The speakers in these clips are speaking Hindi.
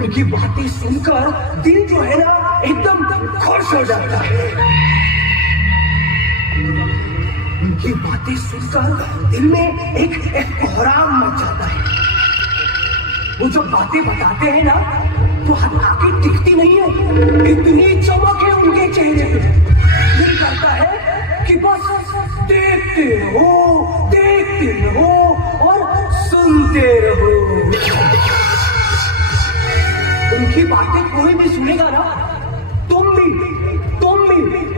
उनकी बातें सुनकर दिल जो है ना एकदम खुश हो जाता है। उनकी बातें सुनकर दिल में एक कोहराम मच जाता है। वो जब बातें बताते हैं ना तो आंखें टिकती नहीं है, इतनी चमक है उनके चेहरे पे। दिल करता है कि बस देखते रहो और सुनते रहो। उनकी बातें कोई भी सुनेगा ना, तुम भी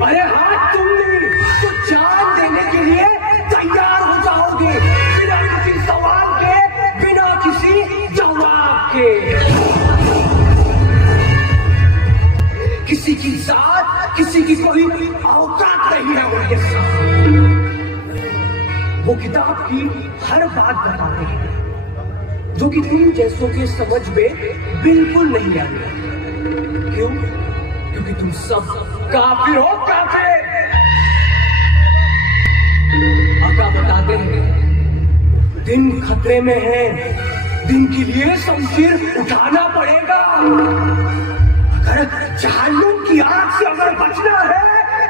अरे हाँ तुम भी तो जान देने के लिए तैयार हो जाओगे, बिना किसी सवाल के, बिना किसी जवाब के। किसी की जात, किसी की कोई औकात नहीं है उनके साथ। वो किताब की हर बात बताते हैं जो कि तुम जैसों के समझ में बिल्कुल नहीं आ रही। क्यों? क्योंकि तुम सब काफिर हो, काफिर। आका बताते हैं दिन खतरे में है, दिन के लिए शमशीर उठाना पड़ेगा। अगर जहन्नुम की आग से अगर बचना है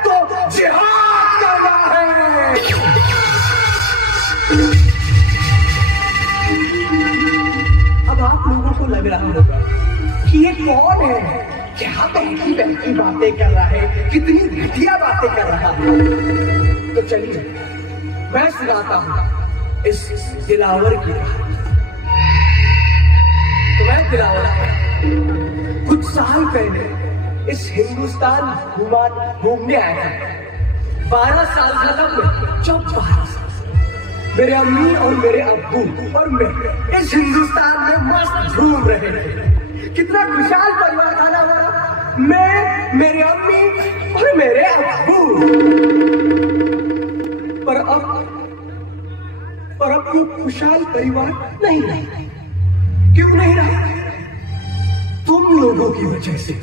तो जिहाद करना है। अब आप लोगों को लग रहा होगा कि ये कौन है, क्या बहकी बातें कर रहा है, कितनी घटिया बातें कर रहा है। तो चलिए मैं सुनाता हूं इस दिलावर की कहानी। तो मैं दिलावर कुछ साल पहले इस हिंदुस्तान घूमने आया था। 12 साल का था मैं। जब 12 साल मेरे अम्मी और मेरे अब्बू और मैं इस हिंदुस्तान में मस्त घूम रहे थे। कितना खुशहाल परिवार था ना हमारा, मैं, मेरे अम्मी और मेरे अब्बू। पर अब वो खुशहाल परिवार नहीं रहा। क्यों नहीं रहा? तुम लोगों की वजह से।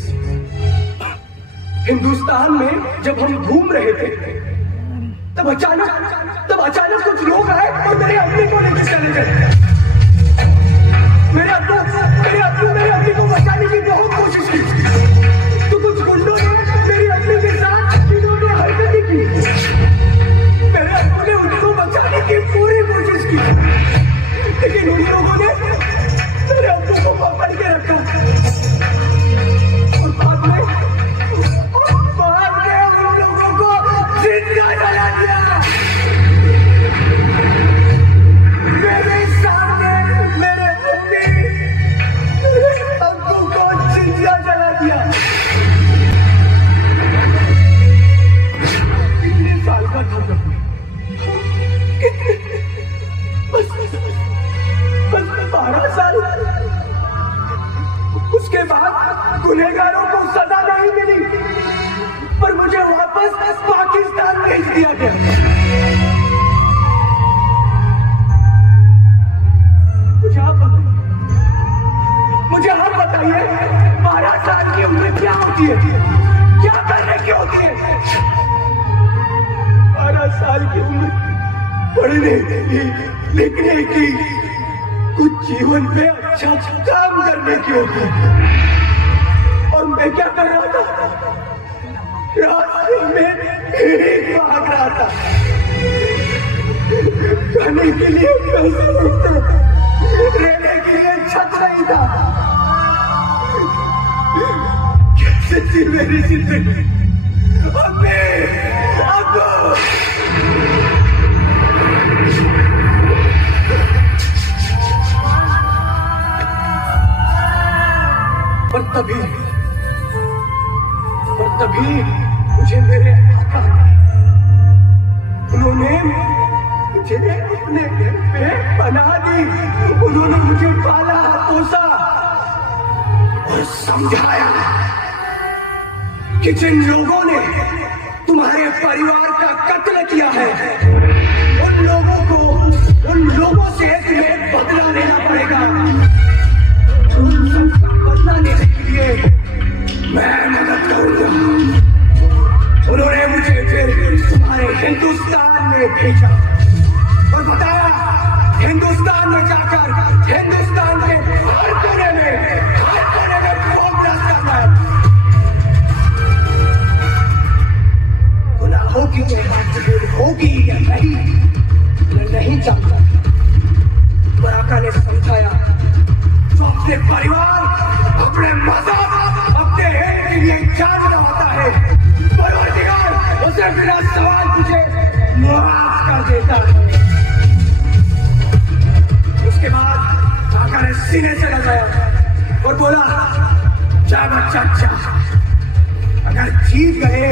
हिंदुस्तान में जब हम घूम रहे थे तब अचानक कुछ लोग आए और मेरे अम्मी को लेकर चले गए। मेरे अम्मी को बचाने की बहुत कोशिश की तो कुछ गुंडों ने मेरी अम्मी के साथ इन्होंने हरकतें की। मेरे अब्बू ने उनको बचाने की पूरी कोशिश की, लेकिन उन लोगों ने मेरे अब्बू को पकड़ के रखा और बाद में उन लोगों को जिंदा जला दिया। मेरे सामने मेरे अब्बू को जिंदा जला दिया। कितने साल का था मैं? बस 12 साल। उसके बाद गुनहगारों को सजा नहीं मिली, पर मुझे वापस पाकिस्तान भेज दिया गया। मुझे आप बताइए 12 साल की उम्र क्या होती है, क्या करने की होती है? 12 साल की उम्र पढ़ने की, लिखने की, कुछ जीवन में अच्छा काम करने की होती है। और मैं क्या कर रहा था? रास्ते में भीख मांग रहा था, खाने के लिए पैसे नहीं थे, रहने के लिए छत नहीं था। कैसे थी मेरी जिंदगी? और तभी मुझे मेरे आका ने, उन्होंने मुझे अपने घर पे पनाह दी। उन्होंने मुझे पाला पोसा और समझाया कि जिन लोगों ने तुम्हारे परिवार का कत्ल किया है उन लोगों से तुम्हें बदला लेना पड़ेगा। उन सबका बदला लेने के लिए मैं मदद करूंगा। उन्होंने मुझे फिर तुम्हारे हिंदुस्तान में भेजा और बताया हिंदुस्तान में जाकर हिंदुस्तान के हर कोने में समझा, पर आका ने समझाया तो अपने परिवार, अपने मजहब, अपने हेल के लिए जान होता है, परवरदिगार उसे बिना सवाल पूछे माफ कर देता है। उसके बाद आका ने सीने से लगाया और बोला, जा बच्चा जा, अगर जीत गए